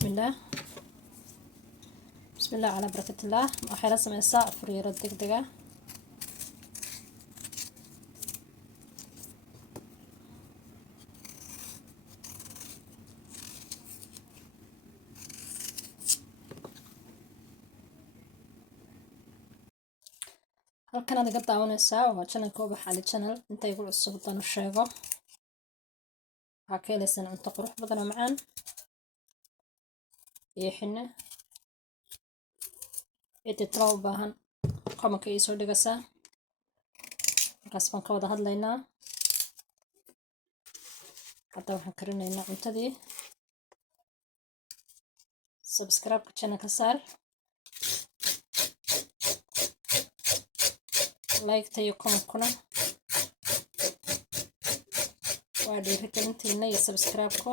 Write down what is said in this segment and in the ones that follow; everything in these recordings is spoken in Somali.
bismillaah bismillaah calaa barakatillah. waxay la sameysaa afar yaro degdeg ah. halkan aad iga daawanaysaa waa channelka Ubax Cali channel. inta igu cusub haddaan u sheego, waxaa ka helaysaan cunto qurux badan oo macaan iyo xinne. cidii talo u baahan komanka ii soo dhigaysaa, markaas baan ka wada hadlaynaa. hadda waxaan karinaynaa cuntadii. subscribe-ka channelka saar, like-ta iyo comment-kuna waa dhiirigelintiina, iyo subscribe-ku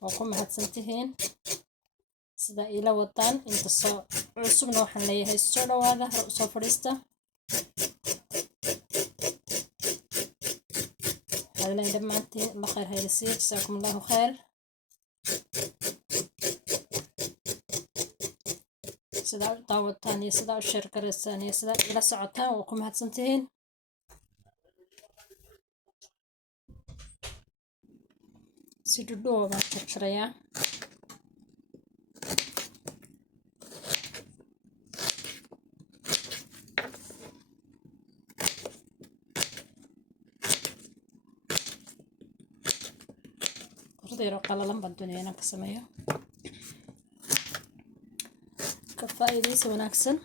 waa ku mahadsantihiin sida ila wadaan. inta soo cusubna waxaan leeyahay soo dhawaada, hor u soo fadhiista. hadalay dhammaantiin alla khayr haylisiiyo, jasaakum allahu khayr. sidaa u daawataan iyo sidaa u sheer garaysaan iyo sidaa ila socotaan waa ku mahadsantihiin. si dhudhuwa baan jarjarayaa. qordeero qalalan baan doonaya inaan ka sameeyo, ka faa'iidaysi wanaagsan.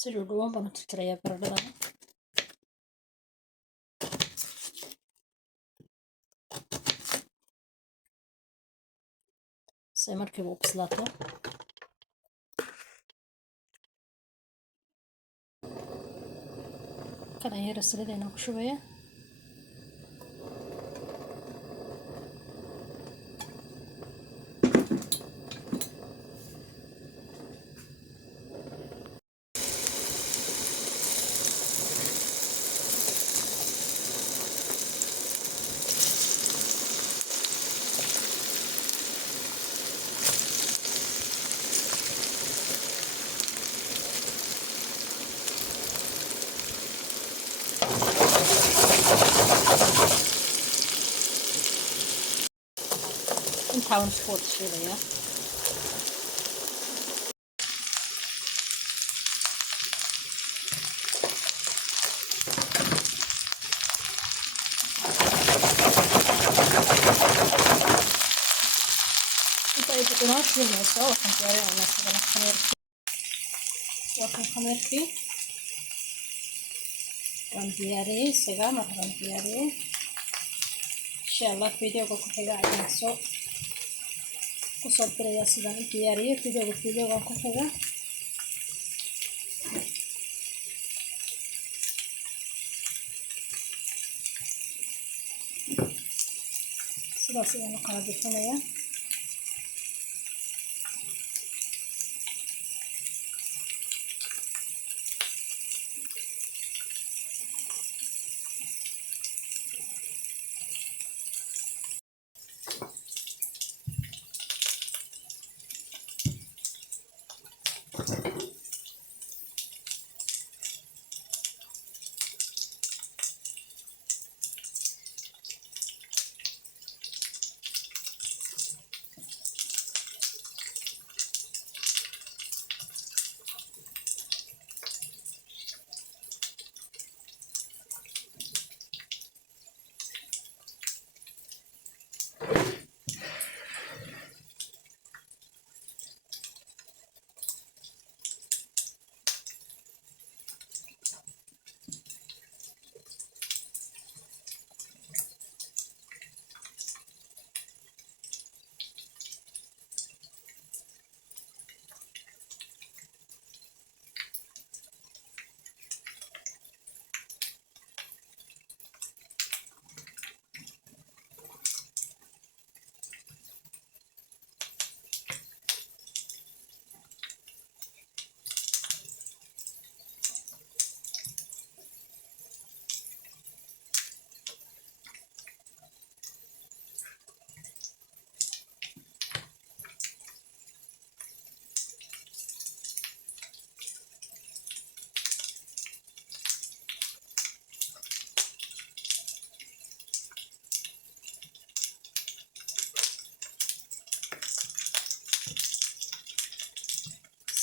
si dhudhuwan baan u jarjarayaa baradhada. say markiiba u bislaato. kan aan yara saliidayna ku shubaya. intaa waan isku wada shiilayaa. inta ay inoo shiilmayso waxaan diyaarinaynaa sidana khamiirkii. waa kan khamiirkii waan diyaariyey, isaga marka waan diyaariyey. insha allah videoga ku xiga ayaan kusoo dirayaa sidaan u diyaariyey. videoga ku xiga. sidaas ayaan u kala bixinayaa.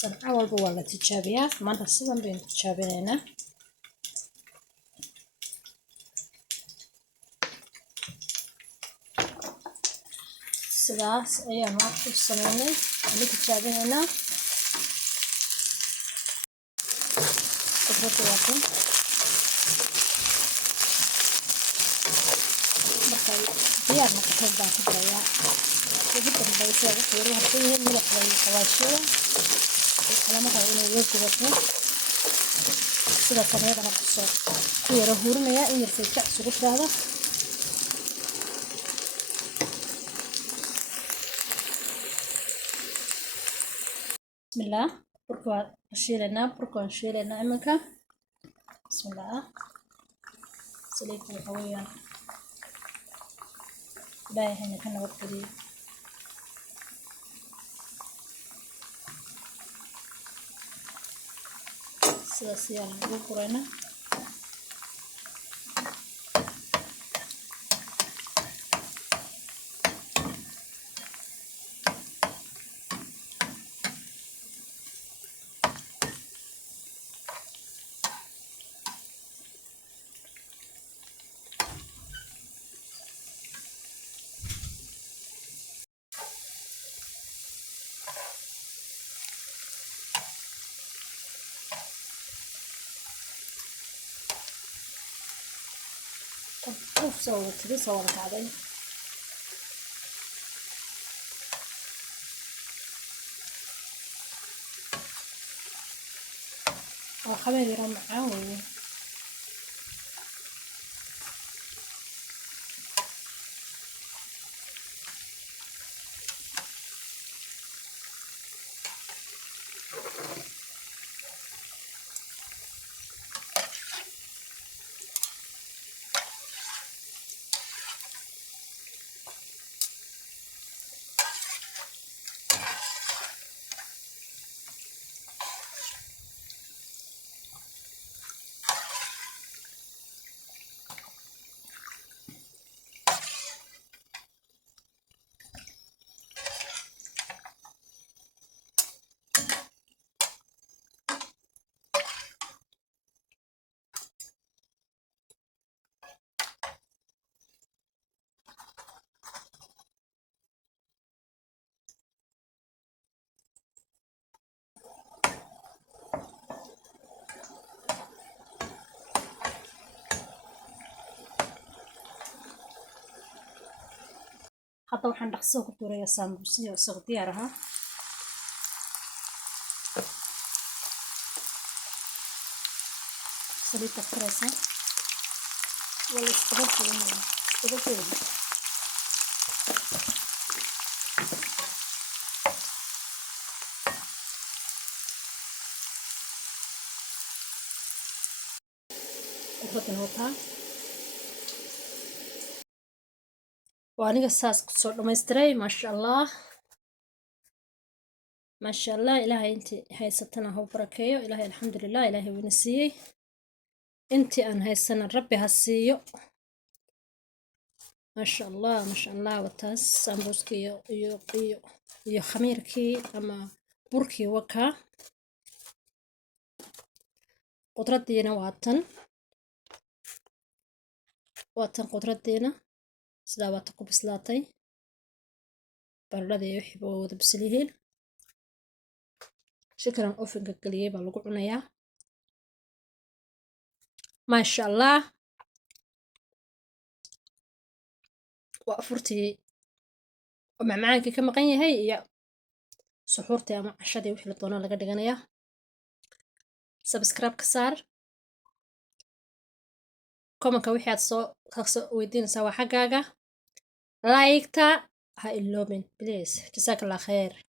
صنعة والبوالة تجابيها ما نحصلهم بين تجابينا sidaas ayaan wax u sameynay wali tijaabinayna markay diyaar noqotay baan ku darayaa ugu dambeysay waxay ruuxayeen milixda iyo xawaashiyada lama rabo inay weyn gubato sida sameeyana ku yara hurinaya in yar fiican isugu tiraahdo بسم الله بركوا شيلنا بركوا شيلنا إمك بسم الله سليك القوية باي هنا كنا وقتي سلاسيا وقرنا شوف صورت لي صورت علي خليني يرى معاه حتى waxaan dhaqso ku tuurayaa sambuusiga isagoo diyaar ah saliidda karaysa wala isqabadkeeda وطن وأنا قصاص صوت ما يستري ما شاء الله إلهي أنت هاي ستنا هو بركيو إلهي الحمد لله إلهي ونسيه أنت أن هاي السنة ربي هسيو ما شاء الله وتاس سامبوسكي يو خميركي أما بركي وكا قدرة دينا واتن قدرة دينا سدا waa ku bislaatay baradhada wixii baa wada bislihiin shikran ovenka galiyay baa lagu cunayaa ma sha Allah waa furtii macmacaankii ka maqan yahay iyo suxuurtii ama cashadii wixii la doono laga dhiganayaa subscribe ka saar comment-ka wixii aad soo weydiinaysaa waa xaggaaga لايكتا هاي اللوبين بليز جزاك الله خير